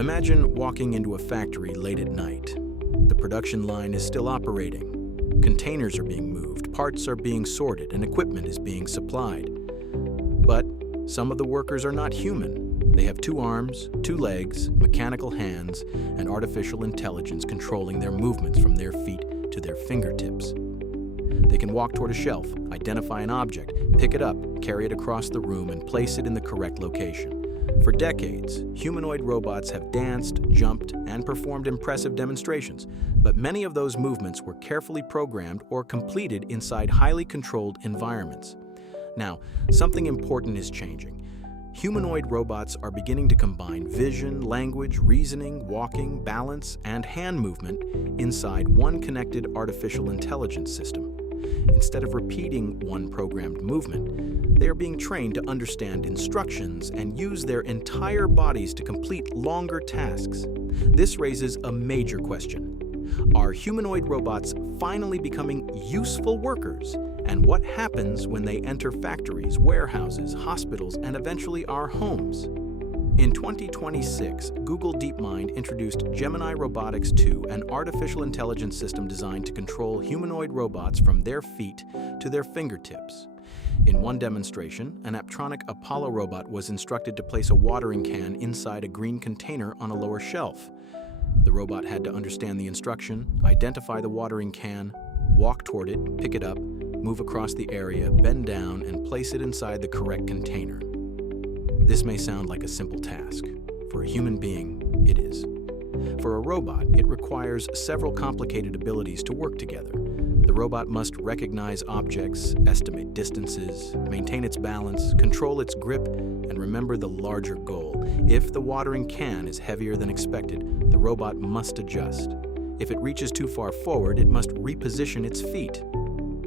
Imagine walking into a factory late at night. The production line is still operating. Containers are being moved, parts are being sorted, and equipment is being supplied. But some of the workers are not human. They have 2 arms, 2 legs, mechanical hands, and artificial intelligence controlling their movements from their feet to their fingertips. They can walk toward a shelf, identify an object, pick it up, carry it across the room, and place it in the correct location. For decades, humanoid robots have danced, jumped, and performed impressive demonstrations, but many of those movements were carefully programmed or completed inside highly controlled environments. Now, something important is changing. Humanoid robots are beginning to combine vision, language, reasoning, walking, balance, and hand movement inside one connected artificial intelligence system. Instead of repeating one programmed movement, they are being trained to understand instructions and use their entire bodies to complete longer tasks. This raises a major question. Are humanoid robots finally becoming useful workers? And what happens when they enter factories, warehouses, hospitals, and eventually our homes? In 2026, Google DeepMind introduced Gemini Robotics 2, an artificial intelligence system designed to control humanoid robots from their feet to their fingertips. In one demonstration, an Aptronic Apollo robot was instructed to place a watering can inside a green container on a lower shelf. The robot had to understand the instruction, identify the watering can, walk toward it, pick it up, move across the area, bend down, and place it inside the correct container. This may sound like a simple task. For a human being, it is. For a robot, it requires several complicated abilities to work together. The robot must recognize objects, estimate distances, maintain its balance, control its grip, and remember the larger goal. If the watering can is heavier than expected, the robot must adjust. If it reaches too far forward, it must reposition its feet.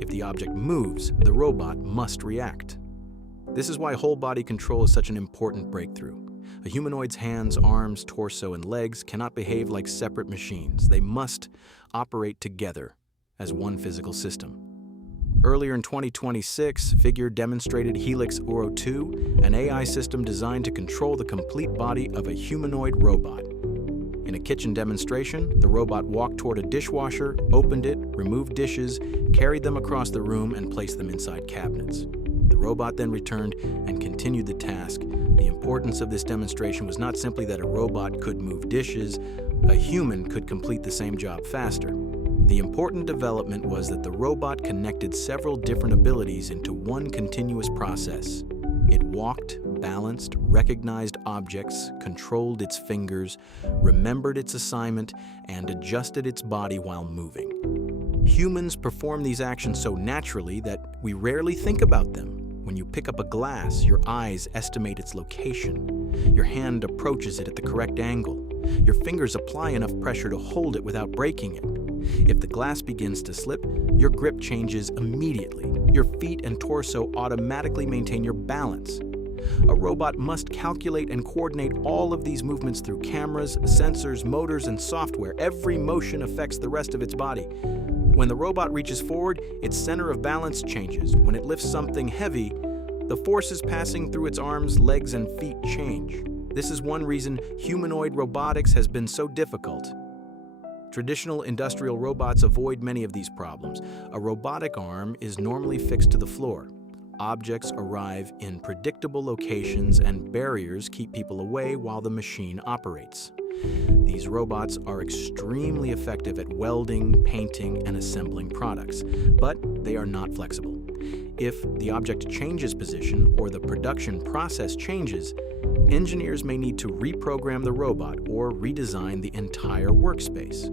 If the object moves, the robot must react. This is why whole-body control is such an important breakthrough. A humanoid's hands, arms, torso, and legs cannot behave like separate machines. They must operate together as one physical system. Earlier in 2026, Figure demonstrated Helix Oro 2, an AI system designed to control the complete body of a humanoid robot. In a kitchen demonstration, the robot walked toward a dishwasher, opened it, removed dishes, carried them across the room, and placed them inside cabinets. The robot then returned and continued the task. The importance of this demonstration was not simply that a robot could move dishes, a human could complete the same job faster. The important development was that the robot connected several different abilities into one continuous process. It walked, balanced, recognized objects, controlled its fingers, remembered its assignment, and adjusted its body while moving. Humans perform these actions so naturally that we rarely think about them. When you pick up a glass, your eyes estimate its location. Your hand approaches it at the correct angle. Your fingers apply enough pressure to hold it without breaking it. If the glass begins to slip, your grip changes immediately. Your feet and torso automatically maintain your balance. A robot must calculate and coordinate all of these movements through cameras, sensors, motors, and software. Every motion affects the rest of its body. When the robot reaches forward, its center of balance changes. When it lifts something heavy, the forces passing through its arms, legs, and feet change. This is one reason humanoid robotics has been so difficult. Traditional industrial robots avoid many of these problems. A robotic arm is normally fixed to the floor. Objects arrive in predictable locations, and barriers keep people away while the machine operates. These robots are extremely effective at welding, painting, and assembling products, but they are not flexible. If the object changes position or the production process changes, engineers may need to reprogram the robot or redesign the entire workspace.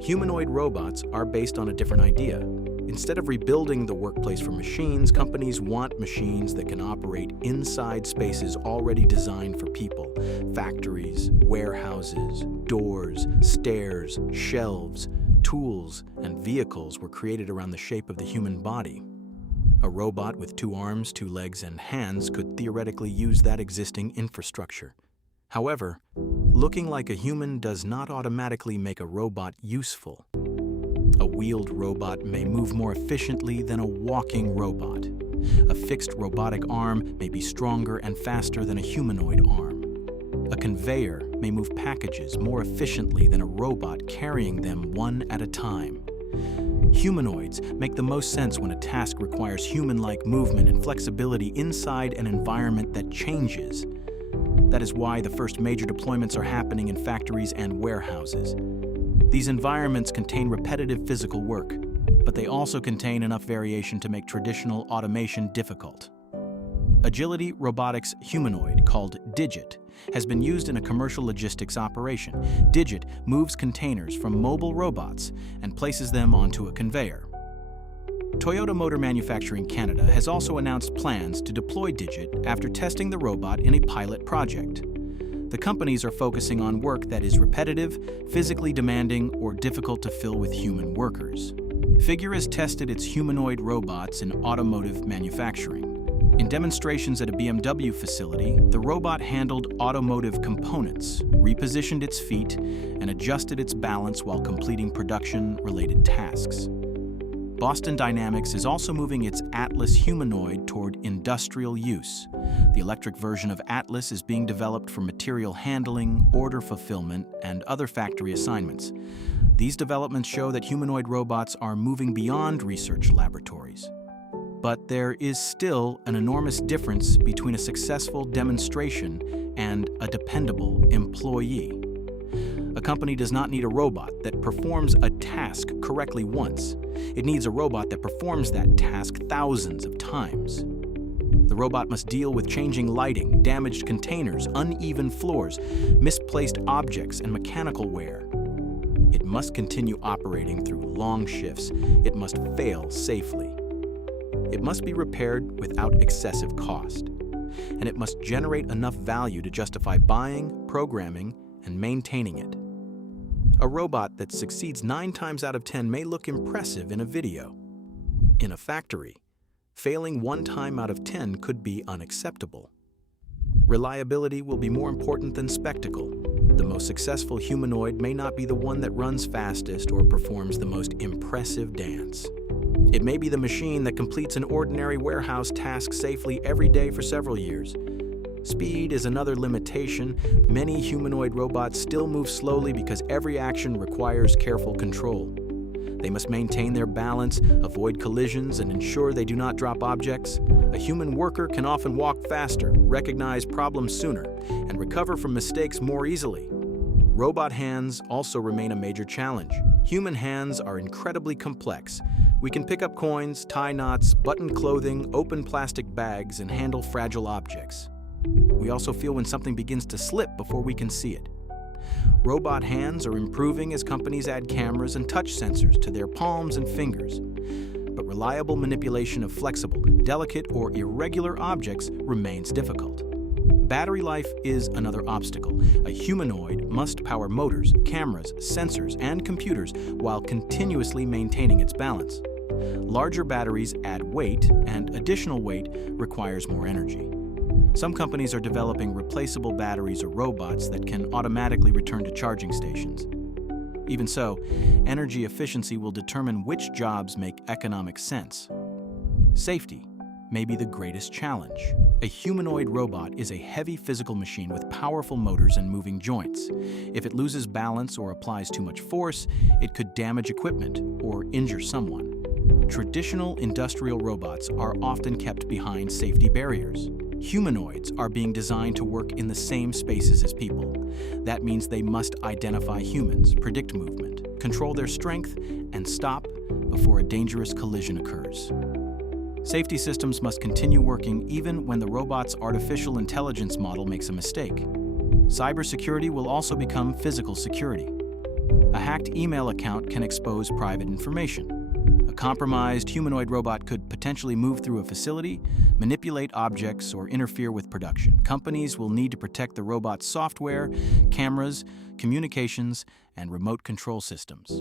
Humanoid robots are based on a different idea. Instead of rebuilding the workplace for machines, companies want machines that can operate inside spaces already designed for people. Factories, warehouses, doors, stairs, shelves, tools, and vehicles were created around the shape of the human body. A robot with 2 arms, 2 legs, and hands could theoretically use that existing infrastructure. However, looking like a human does not automatically make a robot useful. A wheeled robot may move more efficiently than a walking robot. A fixed robotic arm may be stronger and faster than a humanoid arm. A conveyor may move packages more efficiently than a robot carrying them one at a time. Humanoids make the most sense when a task requires human-like movement and flexibility inside an environment that changes. That is why the first major deployments are happening in factories and warehouses. These environments contain repetitive physical work, but they also contain enough variation to make traditional automation difficult. Agility Robotics Humanoid, called Digit, has been used in a commercial logistics operation. Digit moves containers from mobile robots and places them onto a conveyor. Toyota Motor Manufacturing Canada has also announced plans to deploy Digit after testing the robot in a pilot project. The companies are focusing on work that is repetitive, physically demanding, or difficult to fill with human workers. Figure has tested its humanoid robots in automotive manufacturing. In demonstrations at a BMW facility, the robot handled automotive components, repositioned its feet, and adjusted its balance while completing production-related tasks. Boston Dynamics is also moving its Atlas humanoid toward industrial use. The electric version of Atlas is being developed for material handling, order fulfillment, and other factory assignments. These developments show that humanoid robots are moving beyond research laboratories. But there is still an enormous difference between a successful demonstration and a dependable employee. A company does not need a robot that performs a task correctly once. It needs a robot that performs that task thousands of times. The robot must deal with changing lighting, damaged containers, uneven floors, misplaced objects, and mechanical wear. It must continue operating through long shifts. It must fail safely. It must be repaired without excessive cost. And it must generate enough value to justify buying, programming, and maintaining it. A robot that succeeds 9 times out of 10 may look impressive in a video. In a factory, failing 1 time out of 10 could be unacceptable. Reliability will be more important than spectacle. The most successful humanoid may not be the one that runs fastest or performs the most impressive dance. It may be the machine that completes an ordinary warehouse task safely every day for several years. Speed is another limitation. Many humanoid robots still move slowly because every action requires careful control. They must maintain their balance, avoid collisions, and ensure they do not drop objects. A human worker can often walk faster, recognize problems sooner, and recover from mistakes more easily. Robot hands also remain a major challenge. Human hands are incredibly complex. We can pick up coins, tie knots, button clothing, open plastic bags, and handle fragile objects. We also feel when something begins to slip before we can see it. Robot hands are improving as companies add cameras and touch sensors to their palms and fingers. But reliable manipulation of flexible, delicate, or irregular objects remains difficult. Battery life is another obstacle. A humanoid must power motors, cameras, sensors, and computers while continuously maintaining its balance. Larger batteries add weight, and additional weight requires more energy. Some companies are developing replaceable batteries or robots that can automatically return to charging stations. Even so, energy efficiency will determine which jobs make economic sense. Safety may be the greatest challenge. A humanoid robot is a heavy physical machine with powerful motors and moving joints. If it loses balance or applies too much force, it could damage equipment or injure someone. Traditional industrial robots are often kept behind safety barriers. Humanoids are being designed to work in the same spaces as people. That means they must identify humans, predict movement, control their strength, and stop before a dangerous collision occurs. Safety systems must continue working even when the robot's artificial intelligence model makes a mistake. Cybersecurity will also become physical security. A hacked email account can expose private information. A compromised humanoid robot could potentially move through a facility, manipulate objects, or interfere with production. Companies will need to protect the robot's software, cameras, communications, and remote control systems.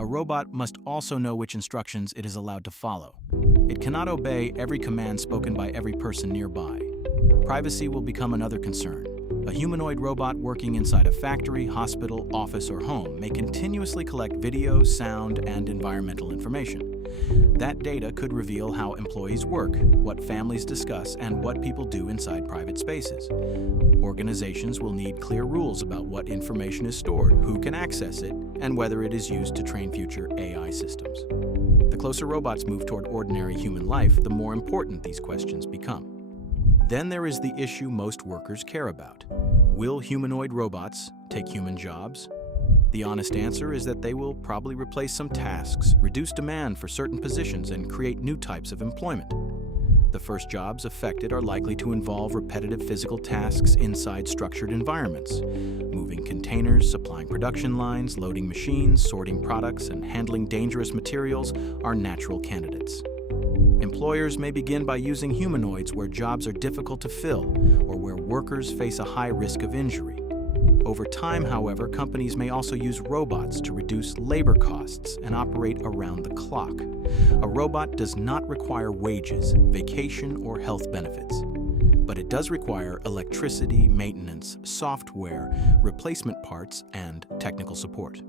A robot must also know which instructions it is allowed to follow. It cannot obey every command spoken by every person nearby. Privacy will become another concern. A humanoid robot working inside a factory, hospital, office, or home may continuously collect video, sound, and environmental information. That data could reveal how employees work, what families discuss, and what people do inside private spaces. Organizations will need clear rules about what information is stored, who can access it, and whether it is used to train future AI systems. The closer robots move toward ordinary human life, the more important these questions become. Then there is the issue most workers care about. Will humanoid robots take human jobs? The honest answer is that they will probably replace some tasks, reduce demand for certain positions, and create new types of employment. The first jobs affected are likely to involve repetitive physical tasks inside structured environments. Moving containers, supplying production lines, loading machines, sorting products, and handling dangerous materials are natural candidates. Employers may begin by using humanoids where jobs are difficult to fill or where workers face a high risk of injury. Over time, however, companies may also use robots to reduce labor costs and operate around the clock. A robot does not require wages, vacation, or health benefits, but it does require electricity, maintenance, software, replacement parts, and technical support.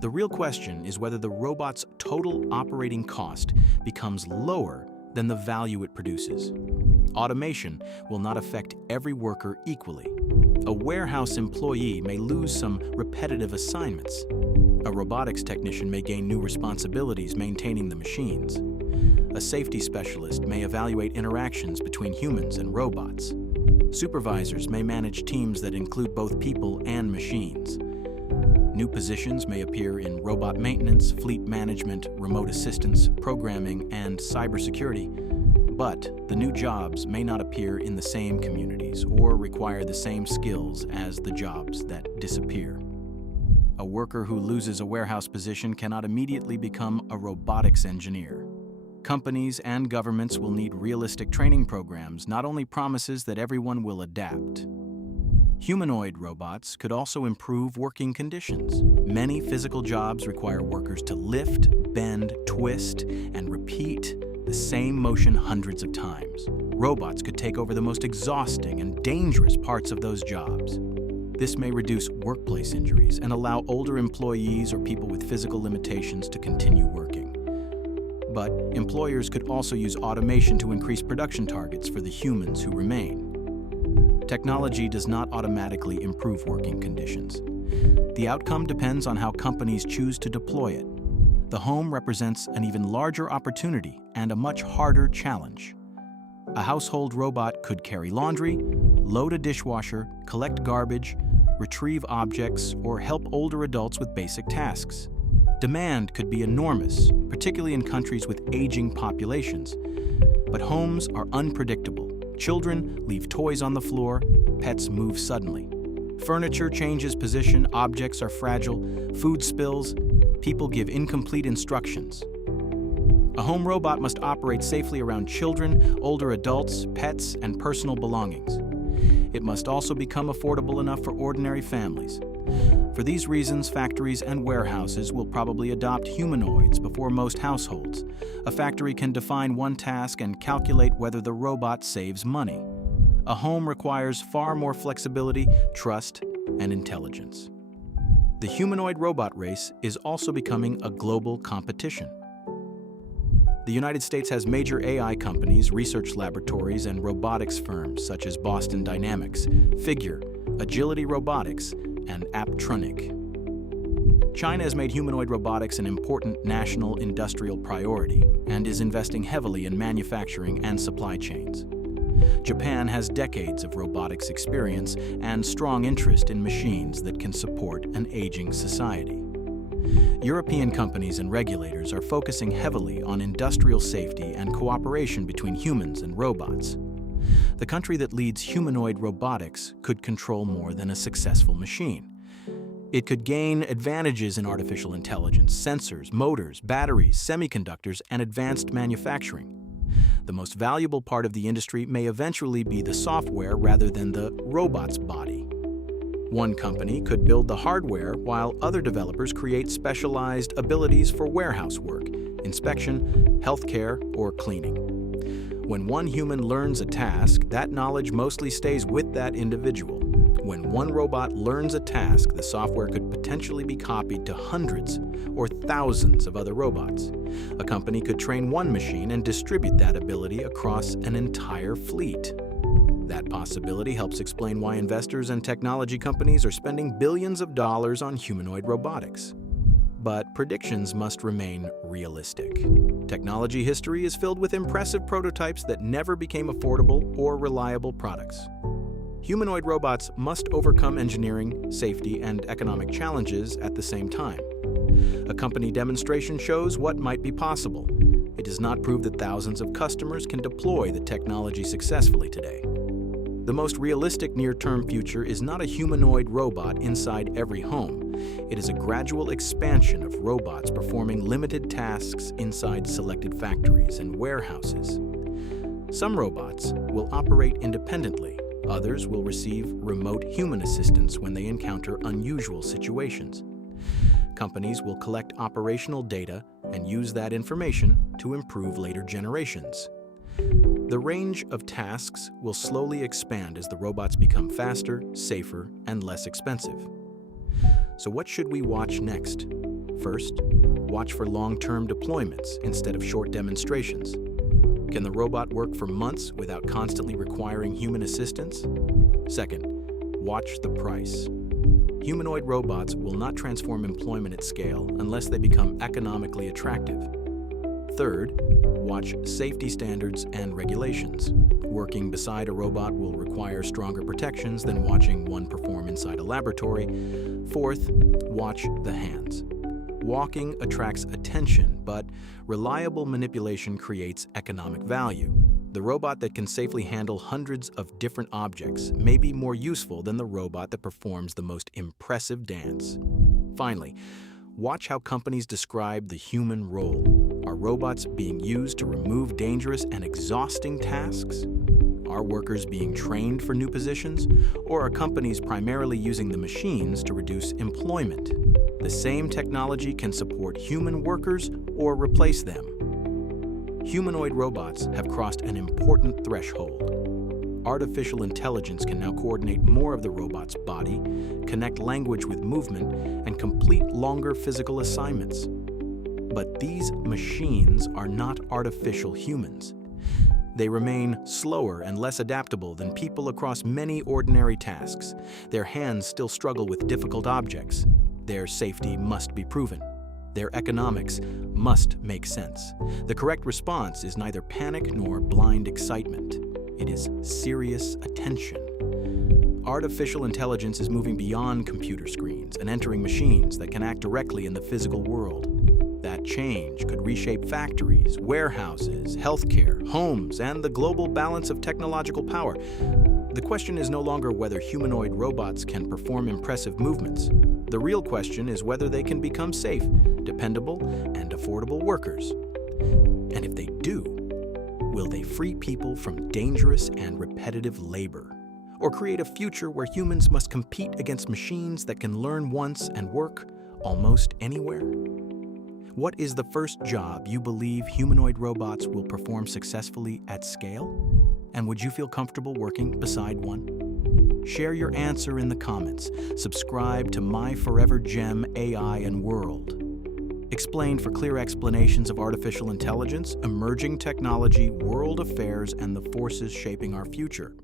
The real question is whether the robot's total operating cost becomes lower than the value it produces. Automation will not affect every worker equally. A warehouse employee may lose some repetitive assignments. A robotics technician may gain new responsibilities maintaining the machines. A safety specialist may evaluate interactions between humans and robots. Supervisors may manage teams that include both people and machines. New positions may appear in robot maintenance, fleet management, remote assistance, programming, and cybersecurity. But the new jobs may not appear in the same communities or require the same skills as the jobs that disappear. A worker who loses a warehouse position cannot immediately become a robotics engineer. Companies and governments will need realistic training programs, not only promises that everyone will adapt. Humanoid robots could also improve working conditions. Many physical jobs require workers to lift, bend, twist, and repeat the same motion hundreds of times. Robots could take over the most exhausting and dangerous parts of those jobs. This may reduce workplace injuries and allow older employees or people with physical limitations to continue working. But employers could also use automation to increase production targets for the humans who remain. Technology does not automatically improve working conditions. The outcome depends on how companies choose to deploy it. The home represents an even larger opportunity and a much harder challenge. A household robot could carry laundry, load a dishwasher, collect garbage, retrieve objects, or help older adults with basic tasks. Demand could be enormous, particularly in countries with aging populations. But homes are unpredictable. Children leave toys on the floor, pets move suddenly. Furniture changes position, objects are fragile, food spills, people give incomplete instructions. A home robot must operate safely around children, older adults, pets, and personal belongings. It must also become affordable enough for ordinary families. For these reasons, factories and warehouses will probably adopt humanoids before most households. A factory can define one task and calculate whether the robot saves money. A home requires far more flexibility, trust, and intelligence. The humanoid robot race is also becoming a global competition. The United States has major AI companies, research laboratories, and robotics firms such as Boston Dynamics, Figure, Agility Robotics, and Apptronic. China has made humanoid robotics an important national industrial priority and is investing heavily in manufacturing and supply chains. Japan has decades of robotics experience and strong interest in machines that can support an aging society. European companies and regulators are focusing heavily on industrial safety and cooperation between humans and robots. The country that leads humanoid robotics could control more than a successful machine. It could gain advantages in artificial intelligence, sensors, motors, batteries, semiconductors, and advanced manufacturing. The most valuable part of the industry may eventually be the software rather than the robot's body. One company could build the hardware while other developers create specialized abilities for warehouse work, inspection, healthcare, or cleaning. When one human learns a task, that knowledge mostly stays with that individual. When one robot learns a task, the software could potentially be copied to hundreds or thousands of other robots. A company could train one machine and distribute that ability across an entire fleet. That possibility helps explain why investors and technology companies are spending billions of dollars on humanoid robotics. But predictions must remain realistic. Technology history is filled with impressive prototypes that never became affordable or reliable products. Humanoid robots must overcome engineering, safety, and economic challenges at the same time. A company demonstration shows what might be possible. It does not prove that thousands of customers can deploy the technology successfully today. The most realistic near-term future is not a humanoid robot inside every home. It is a gradual expansion of robots performing limited tasks inside selected factories and warehouses. Some robots will operate independently. Others will receive remote human assistance when they encounter unusual situations. Companies will collect operational data and use that information to improve later generations. The range of tasks will slowly expand as the robots become faster, safer, and less expensive. So what should we watch next? First, watch for long-term deployments instead of short demonstrations. Can the robot work for months without constantly requiring human assistance? Second, watch the price. Humanoid robots will not transform employment at scale unless they become economically attractive. Third, watch safety standards and regulations. Working beside a robot will require stronger protections than watching one perform inside a laboratory. Fourth, watch the hands. Walking attracts attention, but reliable manipulation creates economic value. The robot that can safely handle hundreds of different objects may be more useful than the robot that performs the most impressive dance. Finally, watch how companies describe the human role. Are robots being used to remove dangerous and exhausting tasks? Are workers being trained for new positions? Or are companies primarily using the machines to reduce employment? The same technology can support human workers or replace them. Humanoid robots have crossed an important threshold. Artificial intelligence can now coordinate more of the robot's body, connect language with movement, and complete longer physical assignments. But these machines are not artificial humans. They remain slower and less adaptable than people across many ordinary tasks. Their hands still struggle with difficult objects. Their safety must be proven. Their economics must make sense. The correct response is neither panic nor blind excitement. It is serious attention. Artificial intelligence is moving beyond computer screens and entering machines that can act directly in the physical world. That change could reshape factories, warehouses, healthcare, homes, and the global balance of technological power. The question is no longer whether humanoid robots can perform impressive movements. The real question is whether they can become safe, dependable, and affordable workers. And if they do, will they free people from dangerous and repetitive labor? Or create a future where humans must compete against machines that can learn once and work almost anywhere? What is the first job you believe humanoid robots will perform successfully at scale? And would you feel comfortable working beside one? Share your answer in the comments. Subscribe to My Forever Gem AI and World. Explained for clear explanations of artificial intelligence, emerging technology, world affairs, and the forces shaping our future.